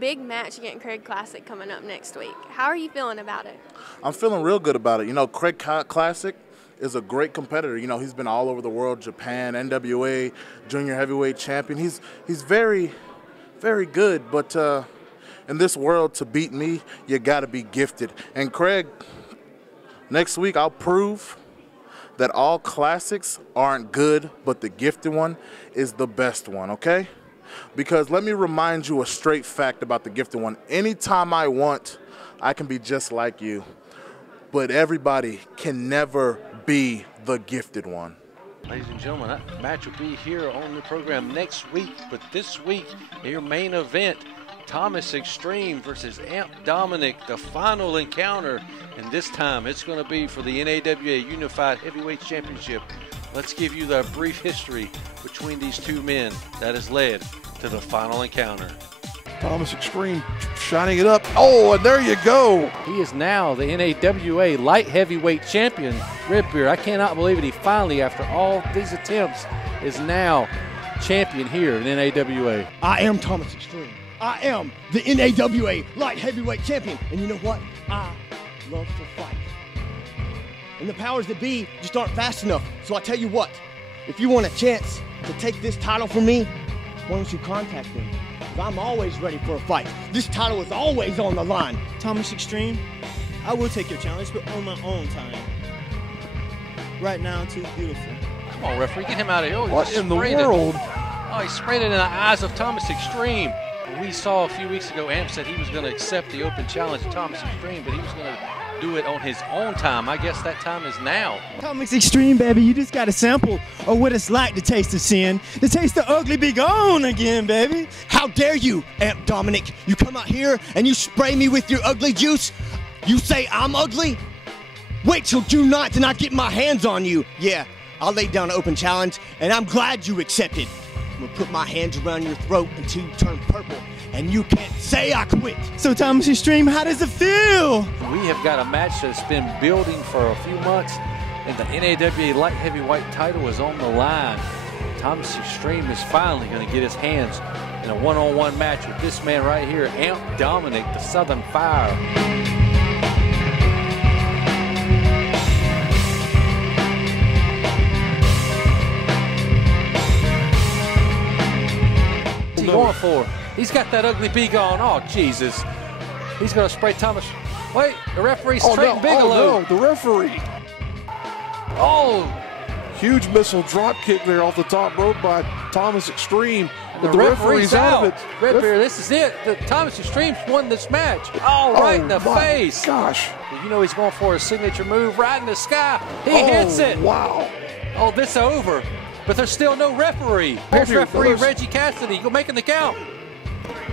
Big match against Craig Classic coming up next week. How are you feeling about it? I'm feeling real good about it. You know, Craig Classic is a great competitor. You know, he's been all over the world, Japan, NWA, junior heavyweight champion. He's very, very good. But in this world, to beat me, you got to be gifted. And Craig, next week I'll prove that all classics aren't good, but the gifted one is the best one, okay? Because let me remind you a straight fact about the gifted one. Anytime I want, I can be just like you. But everybody can never be the gifted one. Ladies and gentlemen, that match will be here on the program next week. But this week, your main event, Thomas Extreme versus Amp Dominick, the final encounter. And this time, it's going to be for the NAWA Unified Heavyweight Championship. Let's give you the brief history between these two men that has led to the final encounter. Thomas Extreme shining it up. Oh, and there you go. He is now the NAWA Light Heavyweight Champion. Redbeard, I cannot believe it. He finally, after all these attempts, is now champion here in NAWA. I am Thomas Extreme. I am the NAWA Light Heavyweight Champion. And you know what? I love to fight. And the powers that be just aren't fast enough. So I tell you what, if you want a chance to take this title from me, why don't you contact them? Because I'm always ready for a fight. This title is always on the line. Thomas Extreme, I will take your challenge, but on my own time. Right now, too beautiful. Come on, referee, get him out of here. Oh, what in the world? Oh, he sprayed it in the eyes of Thomas Extreme. We saw a few weeks ago, Amp said he was going to accept the open challenge of Thomas Extreme, but he was going to do it on his own time. I guess that time is now. Thomas Extreme, baby, you just got a sample of what it's like to taste the sin, to taste the ugly be gone again, baby. How dare you, Amp Dominick? You come out here and you spray me with your ugly juice? You say I'm ugly? Wait till June 9th and I get my hands on you. Yeah, I'll lay down an open challenge, and I'm glad you accepted. I'm gonna put my hands around your throat until you turn purple, and you can't say I quit. So, Thomas Extreme, how does it feel? We have got a match that's been building for a few months, and the NAWA Light Heavyweight title is on the line. Thomas Extreme is finally going to get his hands in a one-on-one match with this man right here, Amp Dominick, the Southern Fire. What's he going for? He's got that ugly bee going. Oh, Jesus. He's going to spray Thomas. Wait, the referee's straight Bigelow. Oh, no, the referee. Oh. Huge missile drop kick there off the top rope by Thomas Extreme. But the referee's out of it. Redbeard, this is it. Thomas Extreme's won this match. Oh, right in the face. Gosh. You know he's going for a signature move right in the sky. He hits it. Wow. Oh, this is over. But there's still no referee. Here's referee Reggie Cassidy making the count.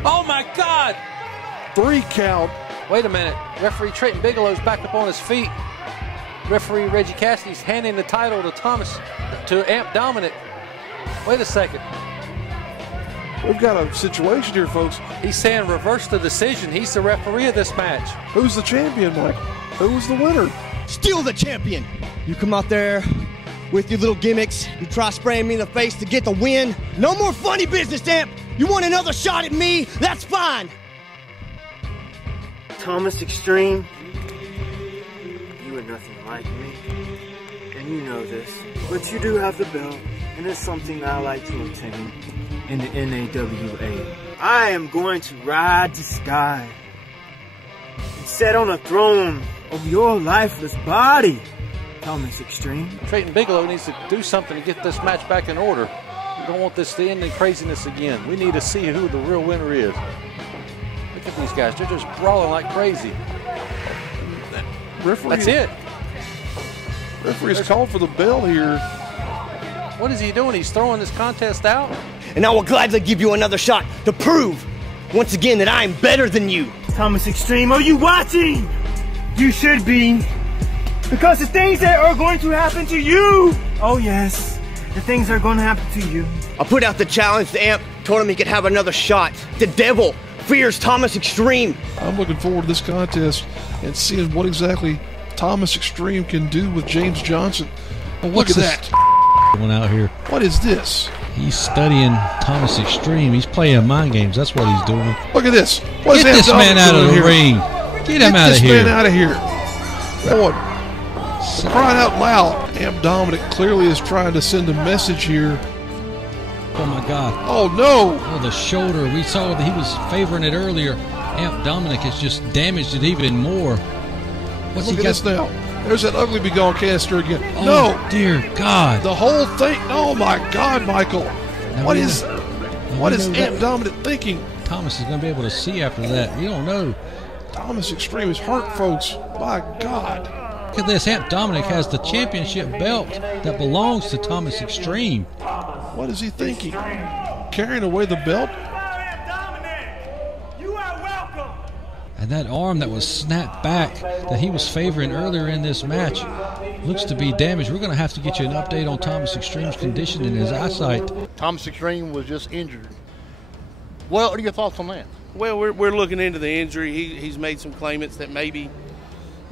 Oh, my God. 3 count. Wait a minute. Referee Trayton Bigelow's back up on his feet. Referee Reggie Cassidy's handing the title to Amp Dominick. Wait a second. We've got a situation here, folks. He's saying reverse the decision. He's the referee of this match. Who's the champion, Mike? Who's the winner? Still the champion. You come out there with your little gimmicks. You try spraying me in the face to get the win. No more funny business, Amp. You want another shot at me? That's fine. Thomas Extreme, you are nothing like me, and you know this. But you do have the belt, and it's something I like to obtain in the NAWA. I am going to ride the sky and sit on a throne of your lifeless body, Thomas Extreme. Trayton Bigelow needs to do something to get this match back in order. We don't want this to end in craziness again. We need to see who the real winner is. Look at these guys. They're just brawling like crazy. Referee, That's it. Referee's called for the bell here. What is he doing? He's throwing this contest out? And I will gladly give you another shot to prove once again that I am better than you. Thomas Extreme, are you watching? You should be. Because the things that are going to happen to you. Oh yes, the things that are going to happen to you. I put out the challenge to Amp, told him he could have another shot. The devil fears Thomas Extreme. I'm looking forward to this contest and seeing what exactly Thomas Extreme can do with James Johnson. Well, Look at this that. One out here. What is this? He's studying Thomas Extreme. He's playing mind games. That's what he's doing. Look at this. What is Get this man out of the ring. Get him out of here. Get this man out of here. Boy, crying out loud. Amp Dominick clearly is trying to send a message here. Oh my God. Oh no. Oh, the shoulder. We saw that he was favoring it earlier. Amp Dominick has just damaged it even more. What's Look he at got? this now. There's that ugly be gone canister again. Oh, no. dear God. The whole thing. Oh my God, Michael. Now What we is know- what we is know Amp that Dominick thinking? Thomas is going to be able to see after that. We don't know. Thomas Extreme is hurt, folks. My God. Look at this. Amp Dominick has the championship belt that belongs to Thomas Extreme. What is he thinking? Carrying away the belt? And that arm that was snapped back that he was favoring earlier in this match looks to be damaged. We're going to have to get you an update on Thomas Extreme's condition and his eyesight. Thomas Extreme was just injured. What are your thoughts on that? Well, we're looking into the injury. He's made some claimants that maybe,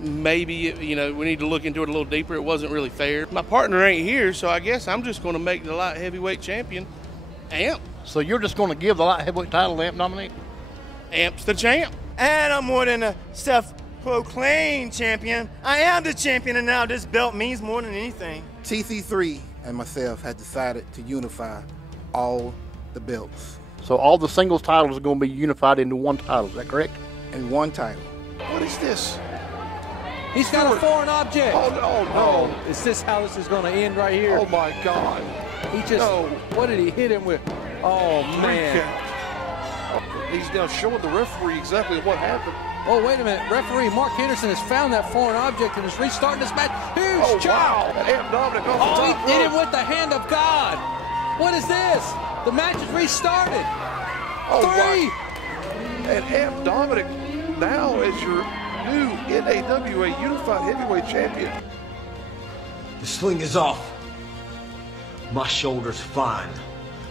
you know, we need to look into it a little deeper. It wasn't really fair. My partner ain't here, so I guess I'm just going to make the light heavyweight champion Amp. So you're just going to give the light heavyweight title to Amp Dominick? Amp's the champ. And I'm more than a self-proclaimed champion. I am the champion, and now this belt means more than anything. TC3 and myself had decided to unify all the belts So all the singles titles are going to be unified into one title, is that correct? in one title. What is this? He's got a foreign object. Oh no. Is this how this is going to end right here? Oh my God. He just, No. what did he hit him with? Oh, man. Recap. He's now showing the referee exactly what happened. Oh, wait a minute. Referee Mark Henderson has found that foreign object and is restarting this match. Huge Oh chop. wow. And Amp Dominick off the Oh, top he did rope. it with the hand of God. What is this? The match is restarted. Oh, 3. wow. And Amp Dominick now is your new NAWA Unified Heavyweight Champion. The sling is off. My shoulder's fine.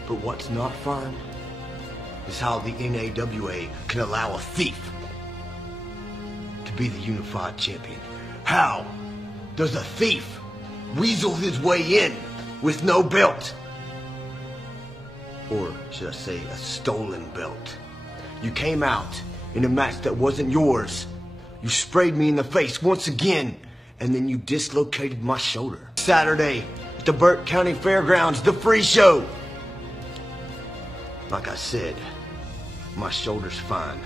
But what's not fine is how the NAWA can allow a thief to be the unified champion. How does a thief weasel his way in with no belt? Or should I say a stolen belt? You came out in a match that wasn't yours. You sprayed me in the face once again, and then you dislocated my shoulder. Saturday at the Burke County Fairgrounds, the free show. Like I said, my shoulder's fine.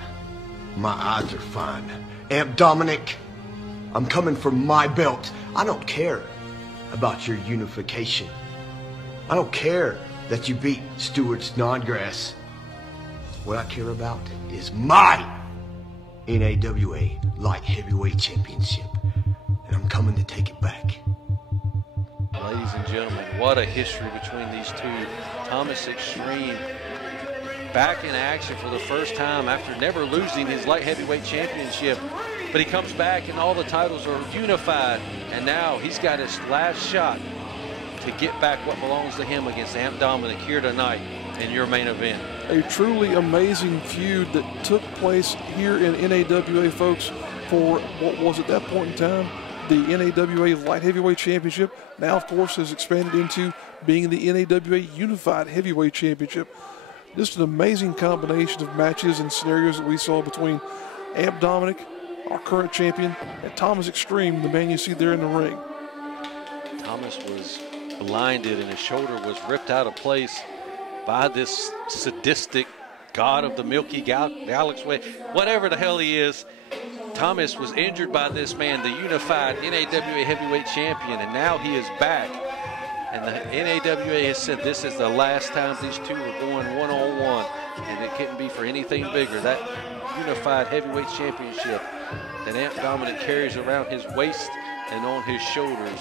My eyes are fine. Amp Dominick, I'm coming for my belt. I don't care about your unification. I don't care that you beat Stuart Snodgrass. What I care about is my NAWA Light Heavyweight Championship. And I'm coming to take it back. Ladies and gentlemen, what a history between these two. Thomas Extreme back in action for the first time after never losing his light heavyweight championship. But he comes back and all the titles are unified. And now he's got his last shot to get back what belongs to him against Amp Dominick here tonight in your main event. A truly amazing feud that took place here in NAWA, folks, for what was at that point in time the NAWA Light Heavyweight Championship. Now, of course, has expanded into being the NAWA Unified Heavyweight Championship. Just an amazing combination of matches and scenarios that we saw between Amp Dominick, our current champion, and Thomas Extreme, the man you see there in the ring. Thomas was blinded and his shoulder was ripped out of place by this sadistic god of the Milky Galaxy, whatever the hell he is. Thomas was injured by this man, the unified NAWA heavyweight champion, and now he is back. And the NAWA has said this is the last time these two are going one-on-one, and it couldn't be for anything bigger. That Unified Heavyweight Championship that Amp Dominick carries around his waist and on his shoulders.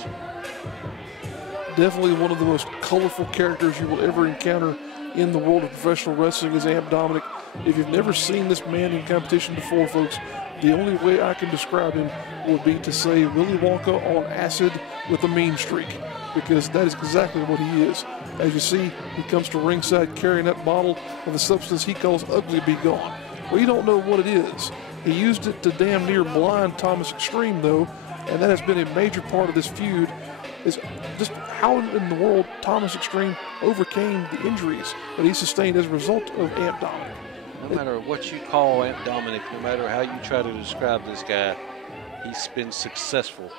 Definitely one of the most colorful characters you will ever encounter in the world of professional wrestling is Amp Dominick. If you've never seen this man in competition before, folks, the only way I can describe him would be to say Willy Wonka on acid with a mean streak, because that is exactly what he is. As you see, he comes to ringside carrying that bottle of the substance he calls Ugly Be Gone. Well, you don't know what it is. He used it to damn near blind Thomas Extreme, though, and that has been a major part of this feud, is just how in the world Thomas Extreme overcame the injuries that he sustained as a result of Amp Dominick. No matter what you call Amp Dominick, no matter how you try to describe this guy, he's been successful.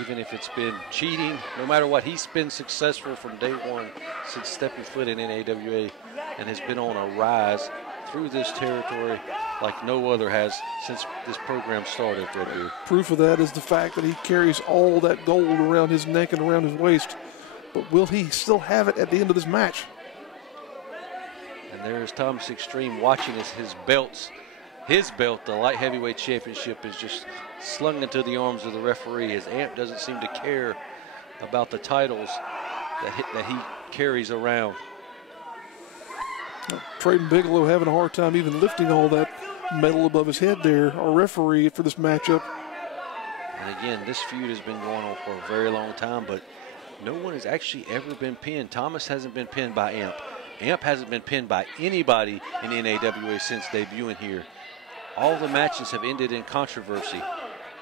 Even if it's been cheating, no matter what, he's been successful from day one since stepping foot in NAWA and has been on a rise through this territory like no other has since this program started, Redbeard. Proof of that is the fact that he carries all that gold around his neck and around his waist. But will he still have it at the end of this match? And there's Thomas Extreme watching as his belt, the light heavyweight championship, is just slung into the arms of the referee, as Amp doesn't seem to care about the titles that he carries around. Trayton Bigelow having a hard time even lifting all that metal above his head there, our referee for this matchup. And again, this feud has been going on for a very long time, but no one has actually ever been pinned. Thomas hasn't been pinned by Amp. Amp hasn't been pinned by anybody in NAWA since debuting here. All the matches have ended in controversy.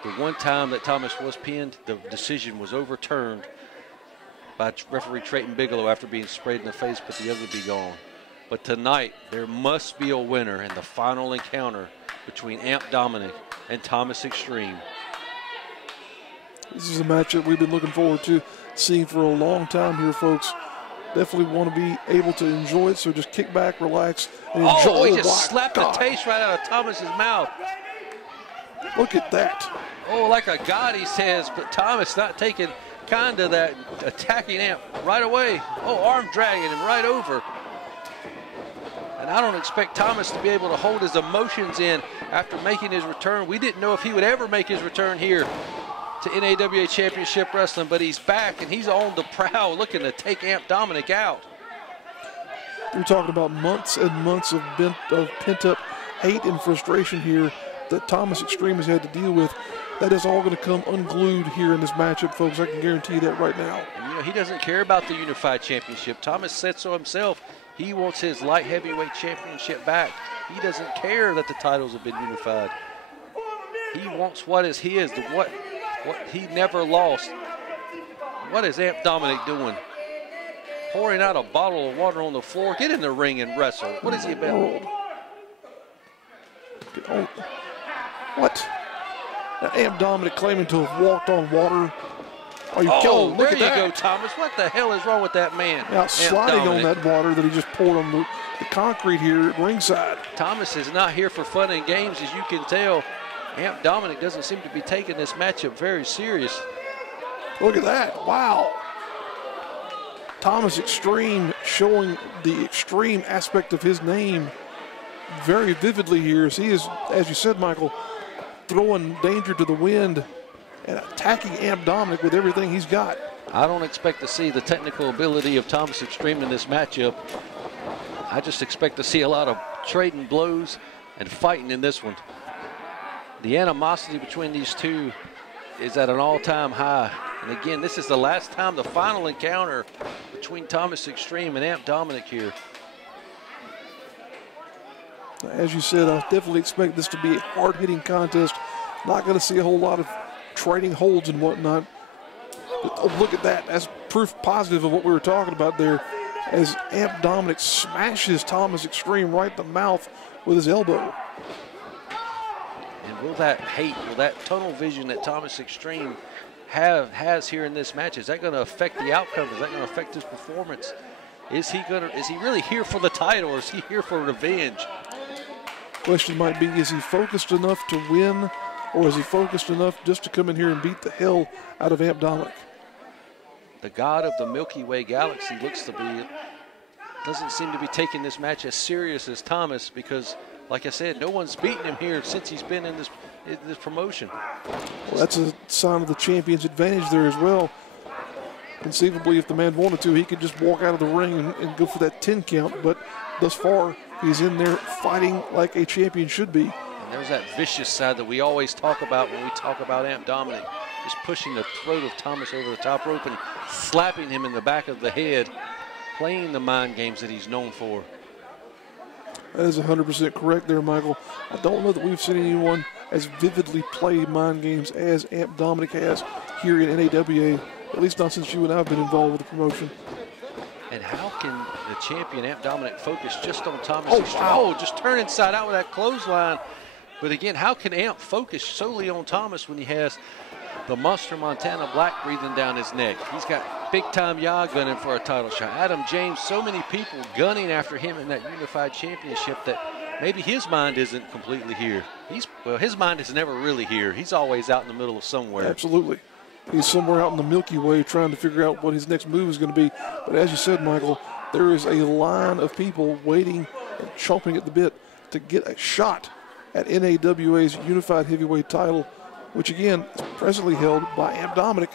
The one time that Thomas was pinned, the decision was overturned by referee Trayton Bigelow after being sprayed in the face, but the other be gone. But tonight, there must be a winner in the final encounter between Amp Dominick and Thomas Extreme. This is a matchup we've been looking forward to seeing for a long time here, folks. Definitely want to be able to enjoy it, so just kick back, relax, and enjoy. Oh, he just slapped the taste right out of Thomas's mouth. Look at that. Oh, like a god, he says, but Thomas not taking kind of that, attacking Amp right away. Oh, arm dragging him right over. And I don't expect Thomas to be able to hold his emotions in after making his return. We didn't know if he would ever make his return here to NAWA Championship Wrestling, but he's back and he's on the prowl looking to take Amp Dominick out. We're talking about months and months of pent-up hate and frustration here that Thomas Extreme has had to deal with. That is all going to come unglued here in this matchup, folks. I can guarantee you that right now. And, you know, he doesn't care about the Unified Championship. Thomas said so himself. He wants his light heavyweight championship back. He doesn't care that the titles have been unified. He wants what is his, what he never lost. What is Amp Dominick doing? Pouring out a bottle of water on the floor. Get in the ring and wrestle. What is he about? Oh. What? Now, Amp Dominick claiming to have walked on water. Oh, there you go, Thomas. What the hell is wrong with that man? Now sliding on that water that he just poured on the concrete here at ringside. Thomas is not here for fun and games, as you can tell. Amp Dominick doesn't seem to be taking this matchup very serious. Look at that. Wow. Thomas Extreme showing the extreme aspect of his name very vividly here, as he is, as you said, Michael, throwing danger to the wind and attacking Amp Dominick with everything he's got. I don't expect to see the technical ability of Thomas Extreme in this matchup. I just expect to see a lot of trading blows and fighting in this one. The animosity between these two is at an all-time high. And again, this is the last time, the final encounter between Thomas Extreme and Amp Dominick here. As you said, I definitely expect this to be a hard-hitting contest. Not going to see a whole lot of trading holds and whatnot. But look at that. That's proof positive of what we were talking about there, as Amp Dominick smashes Thomas Extreme right in the mouth with his elbow. And will that hate, will that tunnel vision that Thomas Extreme has here in this match, is that going to affect the outcome? Is that going to affect his performance? Is he really here for the title, or is he here for revenge? Question might be, is he focused enough to win, or is he focused enough just to come in here and beat the hell out of Amp Dominick? The god of the Milky Way galaxy doesn't seem to be taking this match as serious as Thomas, because like I said, no one's beaten him here since he's been in this promotion. Well, that's a sign of the champion's advantage there as well. Conceivably, if the man wanted to, he could just walk out of the ring and go for that 10 count, but thus far, he's in there fighting like a champion should be. And there's that vicious side that we always talk about when we talk about Amp Dominick, just pushing the throat of Thomas over the top rope and slapping him in the back of the head, playing the mind games that he's known for. That is 100% correct there, Michael. I don't know that we've seen anyone as vividly play mind games as Amp Dominick has here in NAWA, at least not since you and I have been involved with the promotion. And how can the champion Amp Dominick focus just on Thomas? Wow. Just turn inside out with that clothesline. But again, how can Amp focus solely on Thomas when he has the Monster Montana Black breathing down his neck? He's got big-time Ya gunning for a title shot. Adam James, so many people gunning after him in that unified championship that maybe his mind isn't completely here. His mind is never really here. He's always out in the middle of somewhere. Absolutely. He's somewhere out in the Milky Way trying to figure out what his next move is going to be. But as you said, Michael, there is a line of people waiting and chomping at the bit to get a shot at NAWA's unified heavyweight title, which again is presently held by Amp Dominick.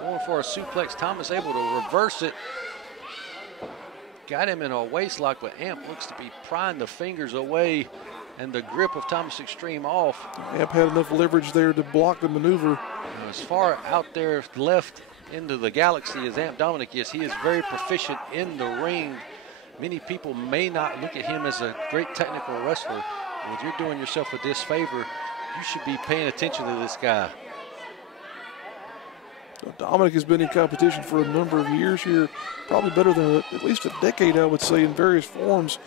Going for a suplex, Thomas able to reverse it. Got him in a waist lock, but Amp looks to be prying the fingers away and the grip of Thomas Extreme off. Amp had enough leverage there to block the maneuver. As far out there left into the galaxy as Amp Dominick is, he is very proficient in the ring. Many people may not look at him as a great technical wrestler. Well, you're doing yourself a disfavor. You should be paying attention to this guy. Dominick has been in competition for a number of years here, probably better than at least a decade, I would say, in various forms.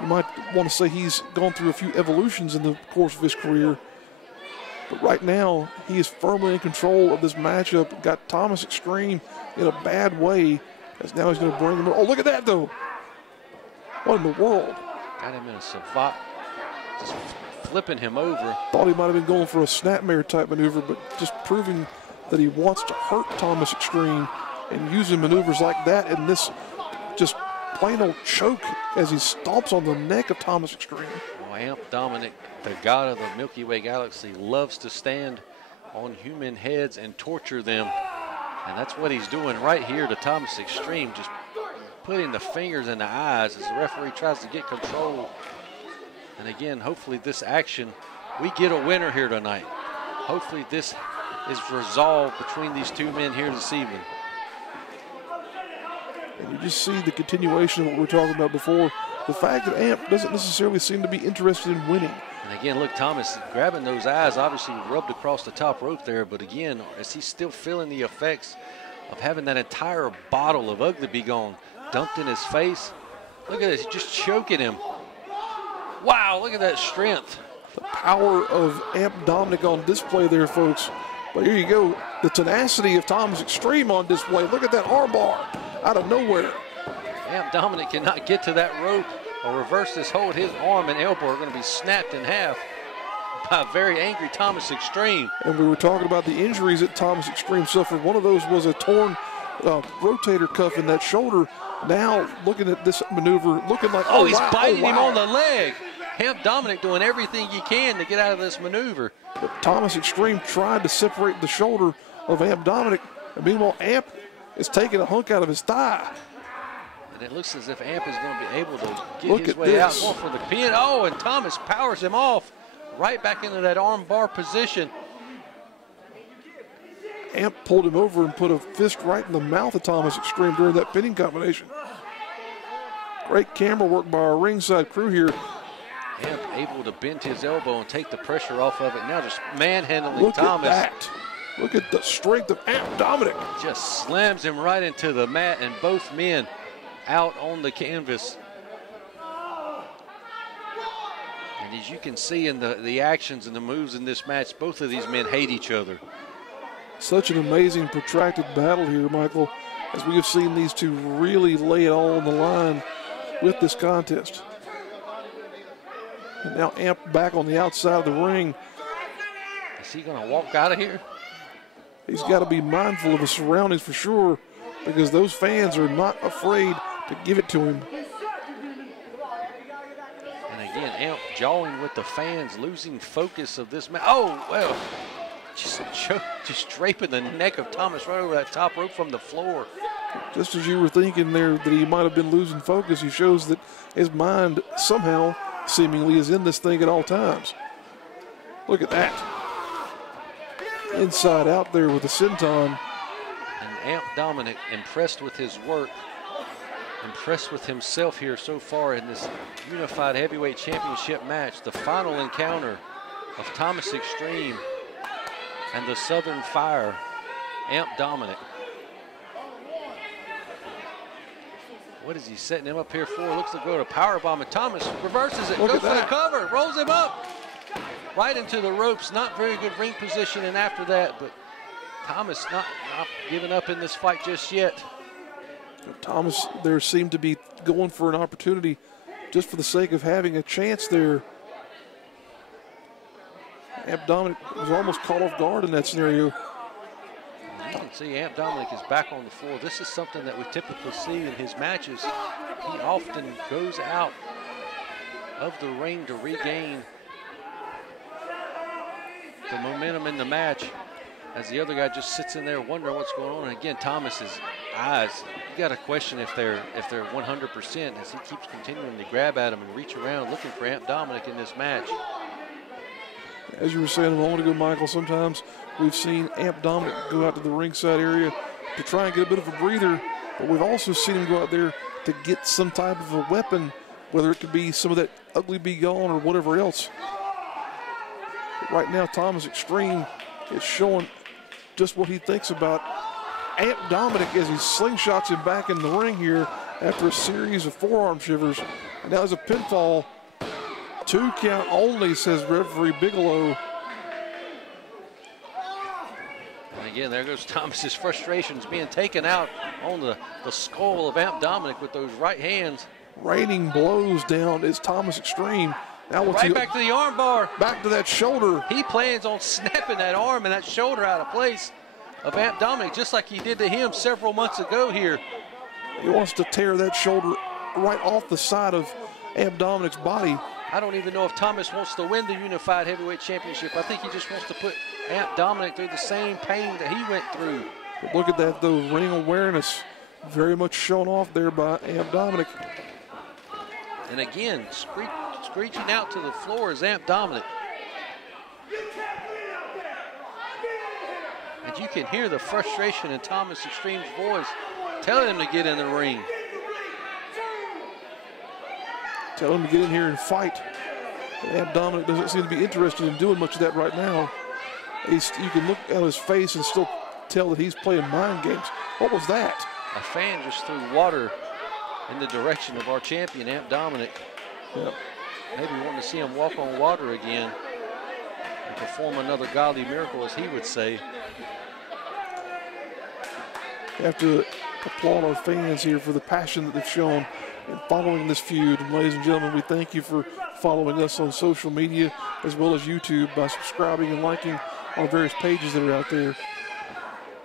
You might want to say he's gone through a few evolutions in the course of his career. But right now, he is firmly in control of this matchup. Got Thomas Extreme in a bad way, as now he's going to bring him. Oh, look at that, though. What in the world? Got him in a savate, just flipping him over. Thought he might have been going for a snapmare type maneuver, but just proving that he wants to hurt Thomas Extreme and using maneuvers like that in this just plain old choke as he stomps on the neck of Thomas Extreme. Well, Amp Dominick, the god of the Milky Way galaxy, loves to stand on human heads and torture them. And that's what he's doing right here to Thomas Extreme, just putting the fingers in the eyes as the referee tries to get control. And again, hopefully this action, we get a winner here tonight. Hopefully this is resolved between these two men here this evening. And you just see the continuation of what we were talking about before. The fact that Amp doesn't necessarily seem to be interested in winning. And again, look, Thomas grabbing those eyes, obviously rubbed across the top rope there, but again, as he's still feeling the effects of having that entire bottle of Ugly Be Gone dumped in his face. Look at this, just choking him. Wow, look at that strength. The power of Amp Dominick on display there, folks. But here you go, the tenacity of Thomas Extreme on display. Look at that armbar out of nowhere. Amp Dominick cannot get to that rope or reverse this hold. His arm and elbow are going to be snapped in half by a very angry Thomas Extreme. And we were talking about the injuries that Thomas Extreme suffered. One of those was a torn rotator cuff in that shoulder. Now looking at this maneuver, looking like, oh, he's biting him on the leg. Amp Dominick doing everything he can to get out of this maneuver. But Thomas Extreme tried to separate the shoulder of Amp Dominick. And meanwhile, Amp is taking a hunk out of his thigh. And it looks as if Amp is going to be able to get his way out. Going for the pin. Oh, and Thomas powers him off right back into that arm bar position. Amp pulled him over and put a fist right in the mouth of Thomas Extreme during that pinning combination. Great camera work by our ringside crew here. Amp able to bend his elbow and take the pressure off of it. Now just manhandling Thomas. Look at that. Look at the strength of Amp Dominick. Just slams him right into the mat, and both men out on the canvas. And as you can see in the actions and the moves in this match, both of these men hate each other. Such an amazing protracted battle here, Michael, as we have seen these two really lay it all on the line with this contest. And now Amp back on the outside of the ring. Is he going to walk out of here? He's got to be mindful of his surroundings for sure, because those fans are not afraid to give it to him. And again, Amp jawing with the fans, losing focus of this match. Oh, well, just draping the neck of Thomas right over that top rope from the floor. Just as you were thinking there that he might have been losing focus, he shows that his mind somehow seemingly is in this thing at all times. Look at that. Inside out there with the senton. And Amp Dominick impressed with his work, impressed with himself here so far in this Unified Heavyweight Championship match, the final encounter of Thomas Extreme and the Southern Fire, Amp Dominick. What is he setting him up here for? Looks to go to powerbomb, and Thomas reverses it, goes for the cover, rolls him up right into the ropes. Not very good ring position, and after that, but Thomas not giving up in this fight just yet. Thomas there seemed to be going for an opportunity just for the sake of having a chance there. Amp Dominick was almost caught off guard in that scenario. You can see Amp Dominick is back on the floor. This is something that we typically see in his matches. He often goes out of the ring to regain the momentum in the match, as the other guy just sits in there wondering what's going on. And again, Thomas's eyes, you got to question if they're 100% as he keeps continuing to grab at him and reach around looking for Amp Dominick in this match. As you were saying a moment ago, Michael, sometimes we've seen Amp Dominick go out to the ringside area to try and get a bit of a breather, but we've also seen him go out there to get some type of a weapon, whether it could be some of that ugly be gone or whatever else. But right now, Thomas Extreme is showing just what he thinks about Amp Dominick as he slingshots him back in the ring here after a series of forearm shivers. And now there's a pinfall. 2 count only, says referee Bigelow. And again, there goes Thomas's frustrations being taken out on the skull of Amp Dominick with those right hands. Raining blows down is Thomas Extreme. Now right back to the arm bar. Back to that shoulder. He plans on snapping that arm and that shoulder out of place of Amp Dominick, just like he did to him several months ago here. He wants to tear that shoulder right off the side of Amp Dominick's body. I don't even know if Thomas wants to win the Unified Heavyweight Championship. I think he just wants to put Amp Dominick through the same pain that he went through. But look at that, though, ring awareness very much shown off there by Amp Dominick. And again, screeching out to the floor is Amp Dominick. And you can hear the frustration in Thomas Extreme's voice, telling him to get in the ring. Tell him to get in here and fight. Amp Dominick doesn't seem to be interested in doing much of that right now. You can look at his face and still tell that he's playing mind games. What was that? A fan just threw water in the direction of our champion, Amp Dominick. Yep. Maybe wanting to see him walk on water again and perform another godly miracle, as he would say. Have to applaud our fans here for the passion that they've shown in following this feud. And ladies and gentlemen, we thank you for following us on social media as well as YouTube by subscribing and liking our various pages that are out there. You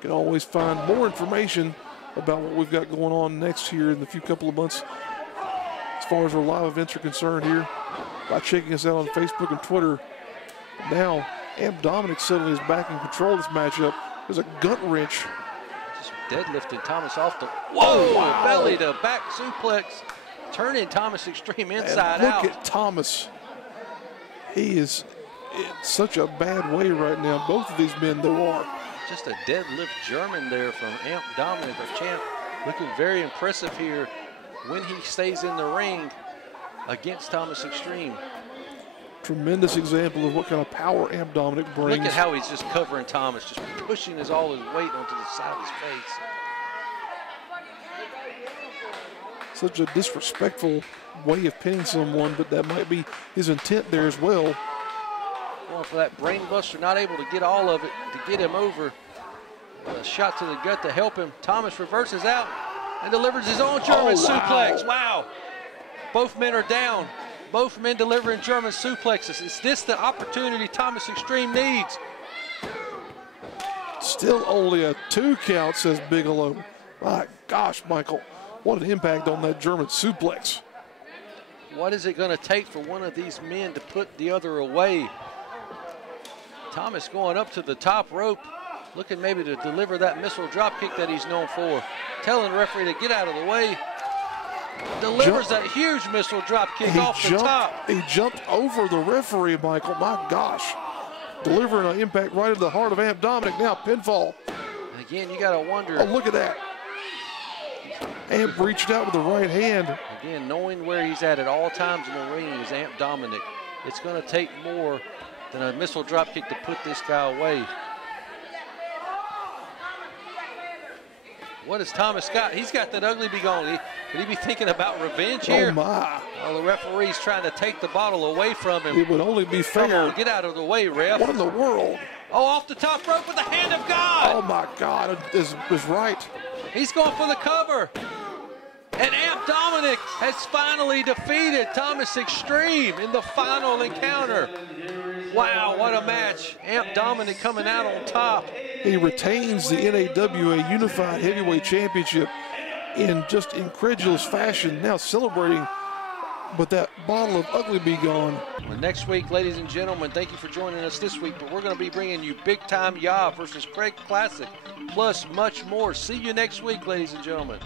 can always find more information about what we've got going on next here in the couple of months as far as our live events are concerned here by checking us out on Facebook and Twitter. Now, Amp Dominick suddenly is back in control of this matchup. There's a gut wrench. Just deadlifting Thomas off the, whoa, wow. Belly to back suplex, turning Thomas Extreme inside out. Look at Thomas. He is in such a bad way right now. Both of these men, though, are. Just a deadlift German there from Amp Dominick, our champ, looking very impressive here when he stays in the ring against Thomas Extreme. Tremendous example of what kind of power Amp Dominick brings. Look at how he's just covering Thomas, just pushing all his weight onto the side of his face. Such a disrespectful way of pinning someone, but that might be his intent there as well. Going for that brain buster, not able to get all of it to get him over. A shot to the gut to help him. Thomas reverses out and delivers his own German suplex. Wow. Both men are down. Both men delivering German suplexes. Is this the opportunity Thomas Extreme needs? Still only a 2 count, says Bigelow. My gosh, Michael, what an impact on that German suplex. What is it going to take for one of these men to put the other away? Thomas going up to the top rope, looking maybe to deliver that missile drop kick that he's known for. Telling the referee to get out of the way. Delivers that huge missile drop kick off the top. He jumped over the referee, Michael. My gosh. Delivering an impact right into the heart of Amp Dominick. Now pinfall. And again, you got to wonder. Oh, look at that. Amp reached out with the right hand. Again, knowing where he's at all times in the ring is Amp Dominick. It's going to take more than a missile drop kick to put this guy away. What has Thomas got? He's got that ugly bee going. Could he be thinking about revenge here? Oh, my. Well, the referee's trying to take the bottle away from him. It would only be fair. Come on, get out of the way, ref. What in the world? Oh, off the top rope with the hand of God. Oh, my God. Is right. He's going for the cover. And Amp Dominick has finally defeated Thomas Extreme in the final encounter. Wow, what a match. Amp Dominick coming out on top. He retains the NAWA Unified Heavyweight Championship in just incredulous fashion, now celebrating, but that bottle of ugly be gone. Well, next week, ladies and gentlemen, thank you for joining us this week, but we're going to be bringing you Big Time Ya versus Craig Classic, plus much more. See you next week, ladies and gentlemen.